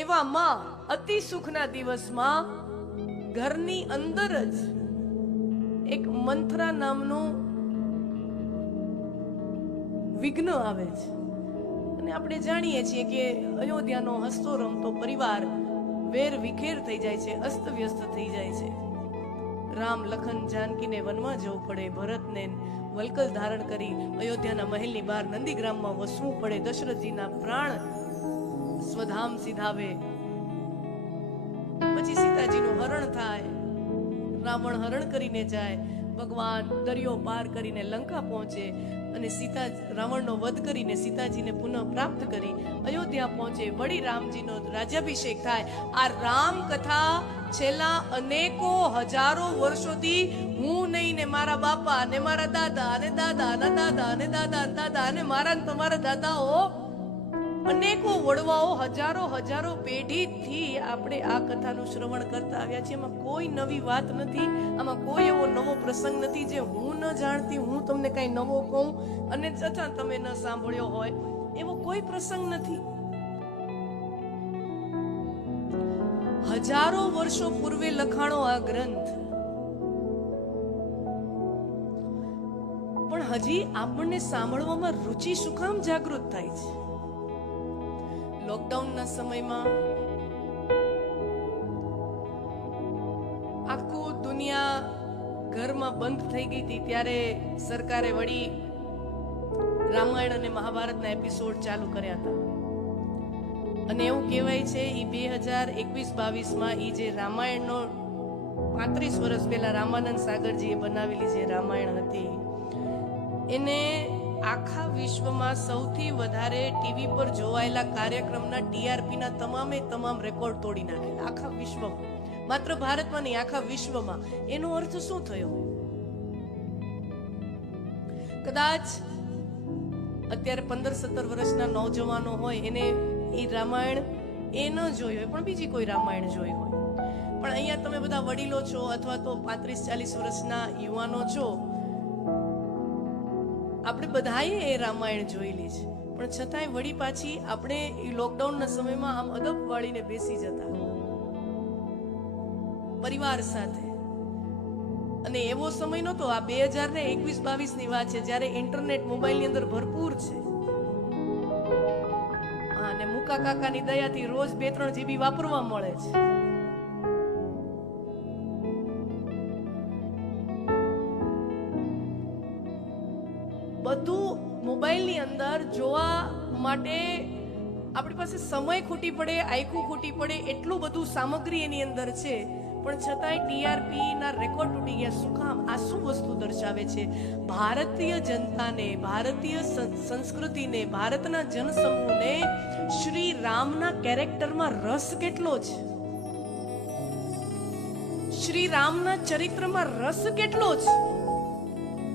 એવામાં અતિ સુખના દિવસમાં ઘરની અંદર જ એક મંથરા નામનું વિઘ્ન આવે છે. અને આપણે જાણીએ છીએ કે અયોધ્યાનો હસતો રમતો પરિવાર વેર વિખેર થઈ જાય છે, અસ્તવ્યસ્ત થઈ જાય છે. રામ લખન જાનકીને વનમાં જવું પડે, ભરતને વલ્કલ ધારણ કરી અયોધ્યાના મહેલની બહાર નંદીગ્રામમાં વસવું પડે, દશરથજીના પ્રાણ સ્વધામ સીધાવે, પછી સીતાજીનું હરણ થાય, રાવણ હરણ કરીને જાય, ભગવાન દરિયો પાર કરીને લંકા પહોંચે અને રાવણનો વધ કરીને સીતાજીને પુનઃ પ્રાપ્ત કરી અયોધ્યા પહોંચે, વળી રામજીનો રાજ્યાભિષેક થાય. આ રામ કથા છેલ્લા અનેકો હજારો વર્ષોથી હું નહીં ને મારા બાપા ને મારા દાદા અને દાદા અને દાદા અને દાદા દાદા અને મારા તમારા દાદાઓ અનેકો વડવાઓ હજારો પેઢીથી આપણે આ કથાનું શ્રવણ કરતા આવ્યા છીએ. એમાં કોઈ નવી વાત નથી, આમાં કોઈ એવો નવો પ્રસંગ નથી જે હું ન જાણતી હું તમને કઈ નવો કહું અને છતાં તમે ન સાંભળ્યો હોય એવો કોઈ પ્રસંગ નથી. હજારો વર્ષો પૂર્વે લખાણો આ ગ્રંથ, પણ હજી આપણને સાંભળવામાં રુચિ શું કામ જાગૃત થાય છે? લોકડાઉનના સમયમાં આખું દુનિયા ઘરમાં બંધ થઈ ગઈ હતી ત્યારે સરકારે વળી રામાયણ અને મહાભારતના એપિસોડ ચાલુ કર્યા હતા. અને એવું કહેવાય છે એ 2021-22માં એ જે રામાયણનો 35 વર્ષ પહેલા રામાનંદ સાગરજીએ બનાવેલી જે રામાયણ હતી એને આખા વિશ્વમાં સૌથી વધારે ટીવી પર જોવાયેલા કાર્યક્રમના ટીઆરપીના તમામ રેકોર્ડ તોડી નાખેલા આખા વિશ્વમાં, માત્ર ભારતમાં નહીં આખા વિશ્વમાં. એનો અર્થ શું થયો? કદાચ અત્યારે 15-17 વર્ષના નૌજવાનો હોય એને એ રામાયણ એ ન જોઈ હોય પણ બીજી કોઈ રામાયણ જોઈ હોય, પણ અહીંયા તમે બધા વડીલો છો અથવા તો 35-40 વર્ષના યુવાનો છો, આપણે બધાએ એ રામાયણ જોયેલી છે. પણ છતાંય વળી પાછી આપણે એ લોકડાઉનના સમયમાં આમ અદબ વાળીને બેસી જતા પરિવાર સાથે. અને એવો સમય નહોતો, આ 2021-22ની વાત છે જ્યારે ઇન્ટરનેટ મોબાઈલની અંદર ભરપૂર છે. અને મુકા કાકાની દયાથી રોજ 2-3 GB વાપરવા મળે છે. બધું મોબાઈલની અંદર જોવા માટે આપણી પાસે સમય ખૂટી પડે, આંખો ખૂટી પડે, એટલું બધું સામગ્રી એની અંદર છે. પણ છતાંય ટીઆરપી ના રેકોર્ડ તૂટી ગયા. શું કામ? આ શું વસ્તુ દર્શાવે છે? ભારતીય જનતાને, ભારતીય સંસ્કૃતિને, ભારતના જનસમૂહને શ્રી રામના કેરેક્ટરમાં રસ કેટલો છે, શ્રી રામના ચરિત્રમાં રસ કેટલો છે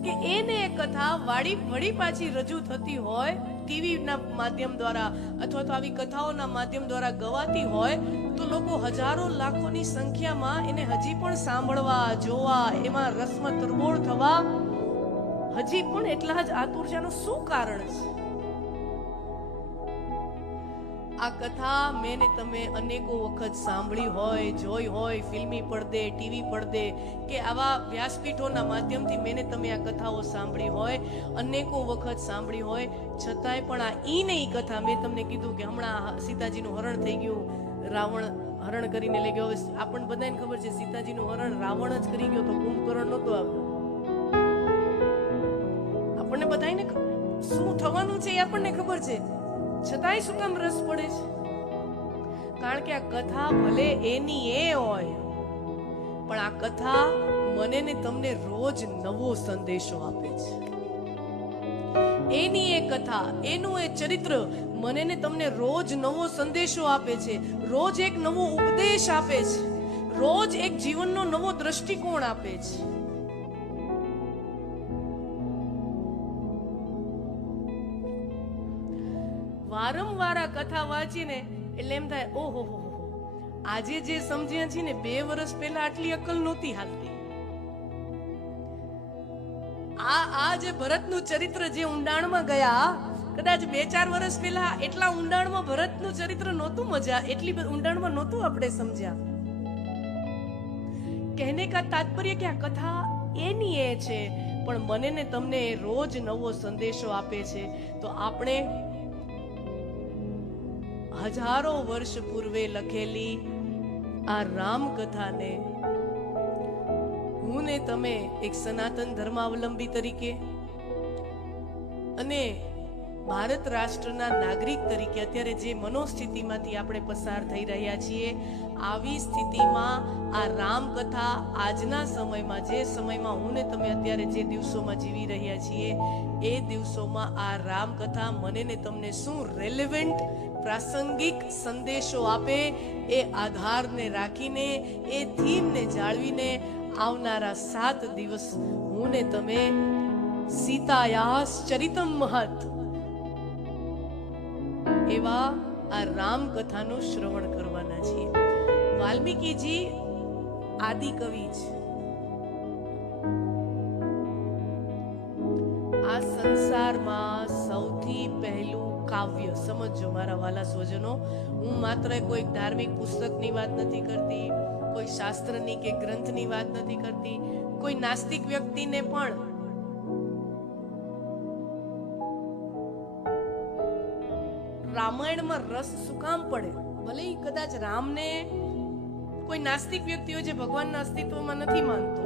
કે એને એ કથા વળી પાછી રજૂ થતી હોય ટીવીના માધ્યમ દ્વારા અથવા તો આવી કથાઓના માધ્યમ દ્વારા ગવાતી હોય તો લોકો હજારો લાખોની સંખ્યામાં એને હજી પણ સાંભળવા, જોવા, એમાં રસમાં તરબોળ થવા હજી પણ એટલા જ આતુર છે. આનું શું કારણ છે? આ કથા મેં તમે અનેકો વખત સાંભળી હોય, જોઈ હોય, ફિલ્મી પડદે, ટીવી પડદે કે આવા વ્યાસપીઠોના માધ્યમથી મેં તમે આ કથાઓ સાંભળી હોય, અનેકો વખત સાંભળી હોય, છતાંય પણ આ ઈ કથા મેં તમને કીધું કે હમણાં સીતાજીનું હરણ થઈ ગયું, રાવણ હરણ કરીને લઈ ગયો. આપણને બધાને ખબર છે સીતાજીનું હરણ રાવણ જ કરી ગયો તો કુંભકર્ણ નહોતો આવ્યો. આપણને બધાને શું થવાનું છે એ આપણને ખબર છે, છતાંય શું કામ રસ પડે છે? કારણ કે આ કથા ભલે એની એ હોય પણ આ કથા મને ને તમને રોજ નવો સંદેશો આપે છે. એની એ કથા, એનું એ ચરિત્ર મને ને તમને રોજ નવો સંદેશો આપે છે, રોજ એક નવો ઉપદેશ આપે છે, રોજ એક જીવનનો નવો દ્રષ્ટિકોણ આપે છે. વારંવાર આ કથા વાંચીને એટલે એમ થાય ઓહો આજે જે સમજ્યા છીએ ને 2 વર્ષ પહેલા આટલી અકલ નહોતી હાલતી. આ જે ભરતનું ચરિત્ર જે ઊંડાણમાં ગયા કદાચ 2-4 વર્ષ પહેલા એટલા ઊંડાણમાં ભરતનું ચરિત્ર નહોતું એટલી ઊંડાણમાં નહોતું આપણે સમજ્યા. કહેને કા તાત્પર્ય કે આ કથા એની એ છે, પણ મને ને તમને રોજ નવો સંદેશો આપે છે. તો આપણે હજારો વર્ષ પૂર્વે લખેલી આ રામ કથાને હું ને તમે એક સનાતન ધર્માવલંબી તરીકે અને ભારત રાષ્ટ્રના નાગરિક તરીકે અત્યારે જે મનોસ્થિતિમાંથી આપણે પસાર થઈ રહ્યા છીએ, આવી સ્થિતિમાં આ રામકથા આજના સમયમાં, જે સમયમાં હું ને તમે અત્યારે જે દિવસોમાં જીવી રહ્યા છીએ, એ દિવસોમાં આ રામકથા મને ને તમને શું રેલેવન્ટ પ્રાસંગિક સંદેશો આપે, એ આધારને રાખીને, એ થીમને જાળવીને આવનારા 7 દિવસ હું ને તમે સીતાયાસ ચરિતમ મહત એવા આ રામ કથાનું શ્રવણ કરવાના છીએ. વાલ્મીકીજી આદિ કવિ છે. આ સંસારમાં સૌથી પહેલું કાવ્ય, સમજો મારા વાલા સ્વજનો, હું માત્ર કોઈ ધાર્મિક પુસ્તકની વાત નથી કરતી, કોઈ શાસ્ત્રની કે ગ્રંથની વાત નથી કરતી. કોઈ નાસ્તિક વ્યક્તિને પણ રામાયણમાં રસ શું કામ પડે? ભલે કદાચ રામને કોઈ નાસ્તિક વ્યક્તિઓ જે ભગવાનના અસ્તિત્વમાં નથી માનતો,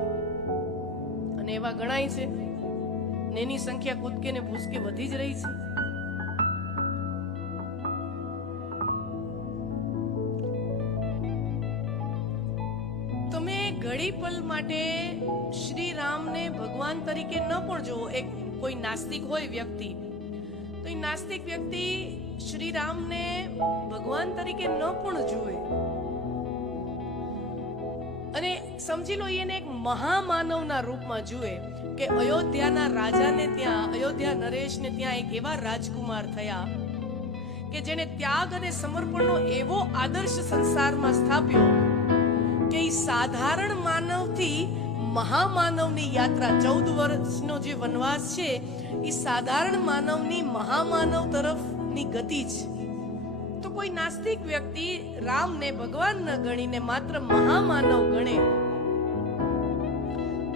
અને એવા ગણાય છે, ને એની સંખ્યા કૂદકે ને ભૂસકે વધી જ રહી છે. તમે ઘડી પલ માટે શ્રી રામને ભગવાન તરીકે ન પણ જોવો. એક કોઈ નાસ્તિક હોય વ્યક્તિ, તો એ નાસ્તિક વ્યક્તિ શ્રી રામને ભગવાન તરીકે ન પણ જુએ, અને સમજી લો એને એક મહામાનવના રૂપમાં જુએ કે અયોધ્યાના રાજાને ત્યાં, અયોધ્યા નરેશને ત્યાં એક એવા રાજકુમાર થયા કે જેને ત્યાગ અને સમર્પણનો એવો આદર્શ સંસારમાં સ્થાપ્યો કે એ સાધારણ માનવથી મહામાનવની યાત્રા, 14 વર્ષનો જે વનવાસ છે, એ સાધારણ માનવની મહામાનવ તરફની ગતિ છે. તો કોઈ નાસ્તિક વ્યક્તિ રામને ભગવાન ન ગણીને માત્ર મહામાનવ ગણે,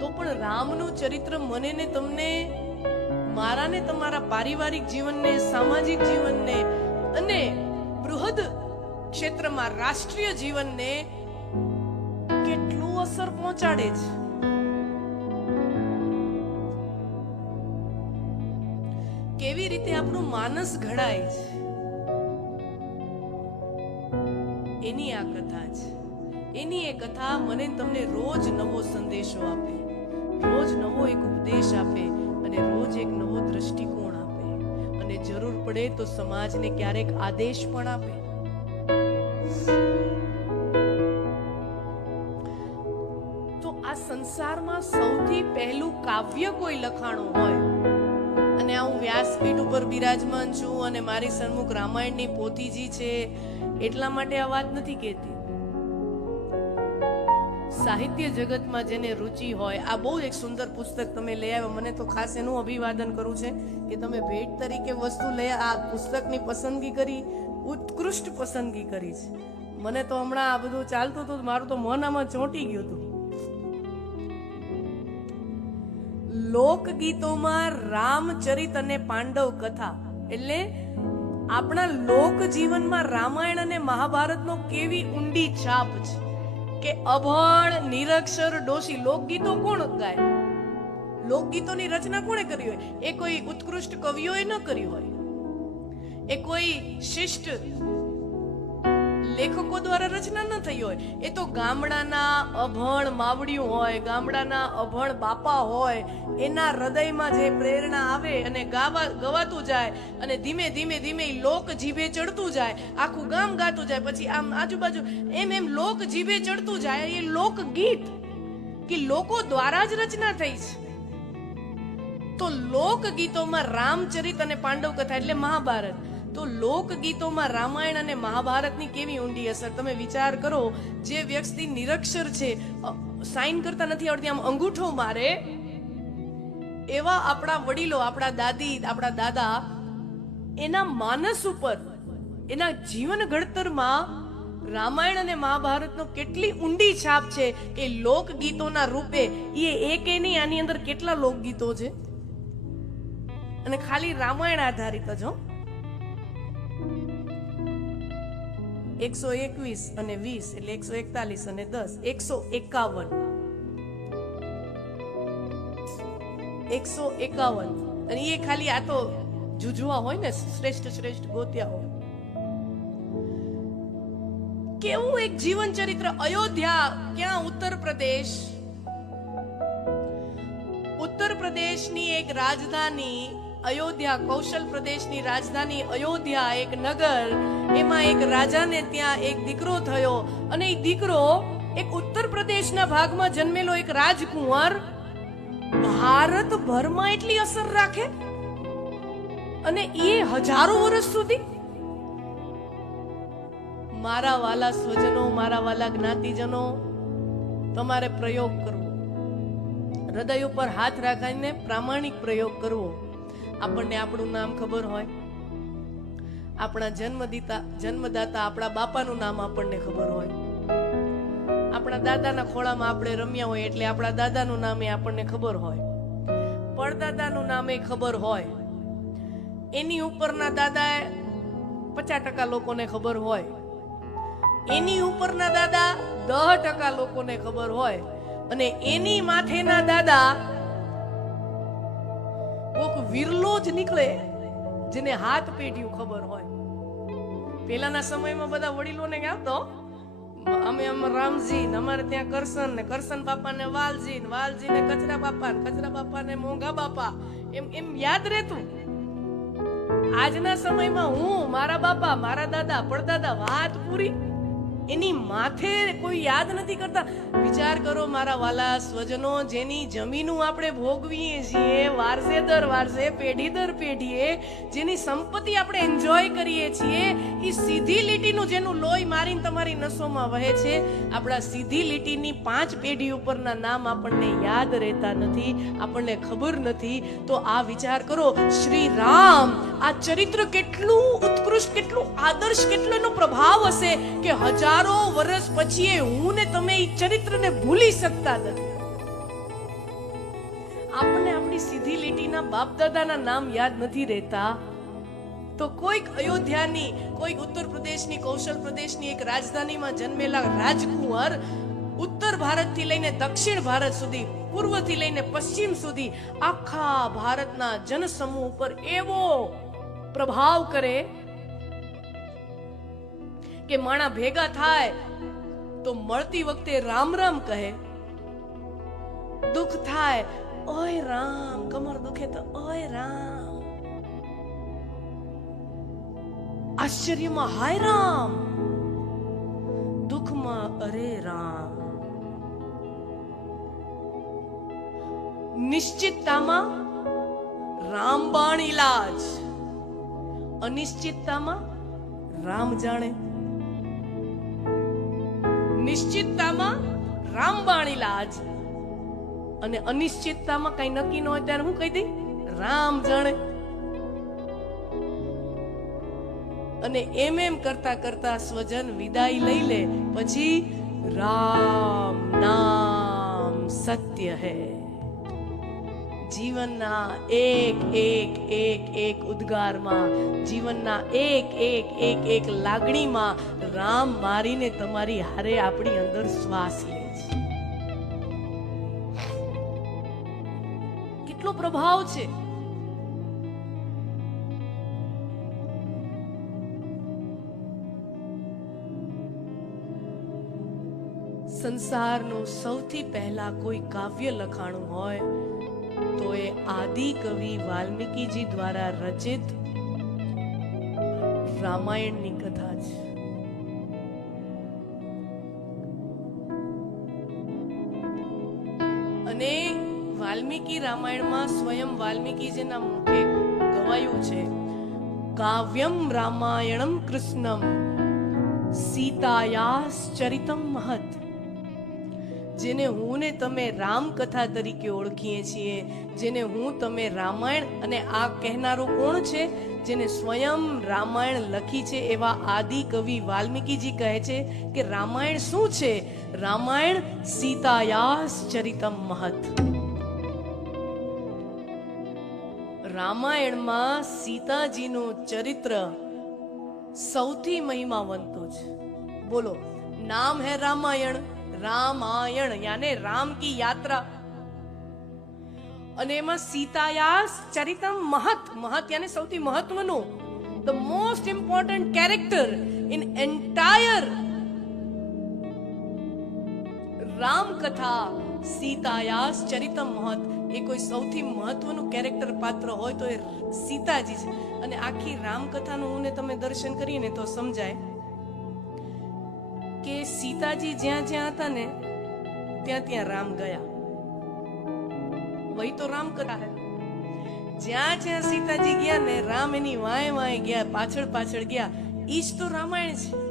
તો પણ રામનું ચરિત્ર મને ને તમને, મારા ને તમારા પારિવારિક જીવનને, સામાજિક જીવનને અને બૃહદ ક્ષેત્રમાં રાષ્ટ્રીય જીવનને કેટલું અસર પહોંચાડે છે. કેવી રીતે આપણું માનસ ઘડાય છે, એની આ કથા છે. એની એ કથા મને તમને રોજ નવો સંદેશો આપે, રોજ નવો એક ઉપદેશ આપે, અને રોજ એક નવો દ્રષ્ટિકોણ આપે, અને જરૂર પડે તો સમાજને ક્યારેક આદેશ પણ આપે. તો આ સંસારમાં સૌથી પહેલું કાવ્ય કોઈ લખાણું હોય, અને હું વ્યાસપીઠ ઉપર બિરાજમાન છું અને મારી સન્મુખ રામાયણની પોથીજી છે, એટલા માટે આ વાત નથી કહેતી. સાહિત્ય જગતમાં જેને રુચિ હોય, આ બહુ એક સુંદર પુસ્તક તમે લઈ આવ્યા. મને તો ખાસ એનું અભિવાદન કરું છે કે તમે ભેટ તરીકે વસ્તુ લઈ આ પુસ્તકની પસંદગી કરી, ઉત્કૃષ્ટ પસંદગી કરી છે. મને તો હમણાં આ બધું ચાલતું હતું, મારું તો મન આમાં ચોંટી ગયું હતું. લોકગીતોમાં રામચરિત અને પાંડવ કથા એટલે આપણા લોક જીવનમાં રામાયણ અને મહાભારતનો કેવી ઊંડી છાપ છે કે અભણ નિરક્ષર ડોશી લોકગીતો કોણ ગાય? લોકગીતોની રચના કોણે કરી હોય? એ કોઈ ઉત્કૃષ્ટ કવિઓએ ન કરી હોય, એ કોઈ શિષ્ટ લેખકો દ્વારા રચના ન થઈ હોય. એ તો ગામડાના અભણ માવડિયું હોય, ગામડાના અભણ બાપા હોય, એના હૃદયમાં જે પ્રેરણા આવે અને ગવાતું જાય, અને ધીમે ધીમે ધીમે લોક જીભે ચડતું જાય, આખું ગામ ગાતું જાય, પછી આમ આજુબાજુ એમ લોક જીભે ચડતું જાય. એ લોકગીત કે લોકો દ્વારા જ રચના થઈ છે. તો લોકગીતોમાં રામચરિત અને પાંડવ કથા એટલે મહાભારત. તો લોકગીતોમાં રામાયણ અને મહાભારતની કેવી ઊંડી અસર તમે વિચાર કરો. જે વ્યક્તિ નિરક્ષર છે, સાઈન કરતા નથી આવડતી, આમ અંગૂઠો મારે, એવા આપણા વડીલો, આપણા દાદી, આપણા દાદા એના માનસ ઉપર, એના જીવન ઘડતરમાં રામાયણ અને મહાભારતનો કેટલી ઊંડી છાપ છે કે લોકગીતોના રૂપે એ એક એની આની અંદર કેટલા લોકગીતો છે અને ખાલી રામાયણ આધારિત જ 121 અને 20 એટલે 141 અને 10 151 અને એ ખાલી આ તો જુજવા હોય ને, શ્રેષ્ઠ ગોત્યા હોય. કેવું એક જીવન ચરિત્ર. અયોધ્યા ક્યાં? ઉત્તર પ્રદેશની એક રાજધાની અયોધ્યા, કૌશલ પ્રદેશની રાજધાની અયોધ્યા, એક નગર. એમાં એક રાજાને ત્યાં એક દીકરો થયો અને એ દીકરો એક ઉત્તર પ્રદેશના ભાગમાં જન્મેલો એક રાજકુંવર ભારતભરમાં એટલી અસર રાખે અને એ હજારો વર્ષ સુધી. મારા વાલા સ્વજનો, મારા વાલા જ્ઞાતિજનો, તમારે પ્રયોગ કરવો, હૃદય ઉપર હાથ રાખીને પ્રામાણિક પ્રયોગ કરવો. આપણને આપણું નામ ખબર હોય, આપણા જન્મદાતા આપણા બાપાનું નામ આપણને ખબર હોય, આપણા દાદાના ખોળામાં આપણે રમ્યા હોય એટલે આપણા દાદાનું નામ આપણને ખબર હોય, પરદાદાનું નામ ખબર હોય, એની ઉપરના દાદા 50% લોકોને ખબર હોય, એની ઉપરના દાદા 10% લોકોને ખબર હોય અને એની માથેના દાદા કોક વિરલો જ નીકળે જેને હાથ પેઢીયું ખબર હોય. પેલાના સમયમાં બધા વડીલોને કહેતો અમે રામજી, અમારે ત્યાં કરશન ને કરશન બાપા ને વાલજી ને વાલજી ને કચરા બાપા ને મોંઘા બાપા, એમ યાદ રહેતું. આજના સમયમાં હું, મારા બાપા, મારા દાદા, પડદાદા, વાત પૂરી. એની માથે કોઈ યાદ નથી કરતા. વિચાર કરો મારા વાલા સ્વજનો, જેની જમીનો આપણે ભોગવીએ છીએ વારસે દર વારસે, પેઢી દર પેઢીએ, જેની સંપત્તિ આપણે એન્જોય કરીએ છીએ, એ સીધી લીટીનું જેનું લોહી મારીને તમારી નસોમાં વહે છે, આપણા સીધી લીટીની 5 પેઢી ઉપરના નામ આપણને યાદ રહેતા નથી, આપણને ખબર નથી. તો આ વિચાર કરો, શ્રી રામ આ ચરિત્ર કેટલું ઉત્કૃષ્ટ, કેટલું આદર્શ, કેટલો એનો પ્રભાવ હશે કે હજારો વર્ષ પછી હું ને તમે એ ચરિત્રને ભૂલી શકતા નથી. આપણને આપણી સીધી લીટીના બાપ દાદાના નામ યાદ નથી રહેતા, તો કોઈક અયોધ્યાની, કોઈક ઉત્તર પ્રદેશની, કૌશલ પ્રદેશની એક રાજધાનીમાં જન્મેલા રાજકુંવર ઉત્તર ભારતથી લઈને દક્ષિણ ભારત સુધી, પૂર્વથી લઈને પશ્ચિમ સુધી આખા ભારતના જનસમૂહ ઉપર એવો પ્રભાવ કરે કે માણા ભેગા થાય તો મળતી વખતે રામ રામ કહે, દુઃખ થાય ઓય રામ, કમર દુખે તો ઓય રામ, આશ્ચર્યમાં હાય રામ, દુઃખમાં અરે રામ, નિશ્ચિતતામાં રામબાણ ઈલાજ, અનિશ્ચિતતામાં રામ જાણે. નિશ્ચિતતામાં રામબાણ ઈલાજ અને અનિશ્ચિતતામાં કઈ નક્કી ન હોય ત્યારે હું કહી દઈ રામ જાણે. અને એમ કરતા કરતા સ્વજન વિદાય લઈ લે પછી રામ નામ સત્ય હૈ. જીવનના એક ઉદ્ગારમાં, જીવનના એક લાગણીમાં રામ મારીને તમારી હારે આપણી અંદર શ્વાસ લે છે. કેટલો પ્રભાવ છે. સંસારનું સૌથી પહેલા કોઈ કાવ્ય લખાણું હોય તો એ આદિ કવિ વાલ્મીકીજી દ્વારા રચિત રામાયણની કથા છે. અને વાલ્મીકી રામાયણમાં સ્વયં વાલ્મીકીજીના મુખે ગવાયું છે, કાવ્યમ રામાયણમ કૃષ્ણમ સીતાયાસ ચરિતમ મહત. જેને હું ને તમે રામકથા તરીકે ઓળખીએ છીએ, જેને હું તમે રામાયણ, અને આ કહેનારું કોણ છે? જેને સ્વયં રામાયણ લખી છે એવા આદિ કવિ વાલ્મીકીજી કહે છે કે રામાયણ શું છે? રામાયણ સીતાયાસ ચરિતમ મહત. રામાયણમાં સીતાજીનું ચરિત્ર સૌથી મહિમાવંતું છે. બોલો, નામ હે રામાયણ, રામાયણ યાને રામ કી યાત્રા, અને એમાં સીતાયાસ ચરિતમ મહત, મહત યાને સૌથી મહત્વનું, the most important character in entire Ramkatha, સીતાયાસ ચરિતમ મહત. એ કોઈ સૌથી મહત્વનું કેરેક્ટર પાત્ર હોય તો એ સીતાજી છે. અને આખી રામકથાનું હું ને તમે દર્શન કરીએ ને તો સમજાય કે સીતાજી જ્યાં જ્યાં હતા ને ત્યાં ત્યાં રામ ગયા. વહી તો રામ કથા હે. જ્યાં જ્યાં સીતાજી ગયા ને રામ એની વાય વાય ગયા, પાછળ પાછળ ગયા. ઈ જ તો રામાયણ છે.